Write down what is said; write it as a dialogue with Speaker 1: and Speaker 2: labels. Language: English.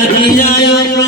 Speaker 1: Yeah, yeah, yeah.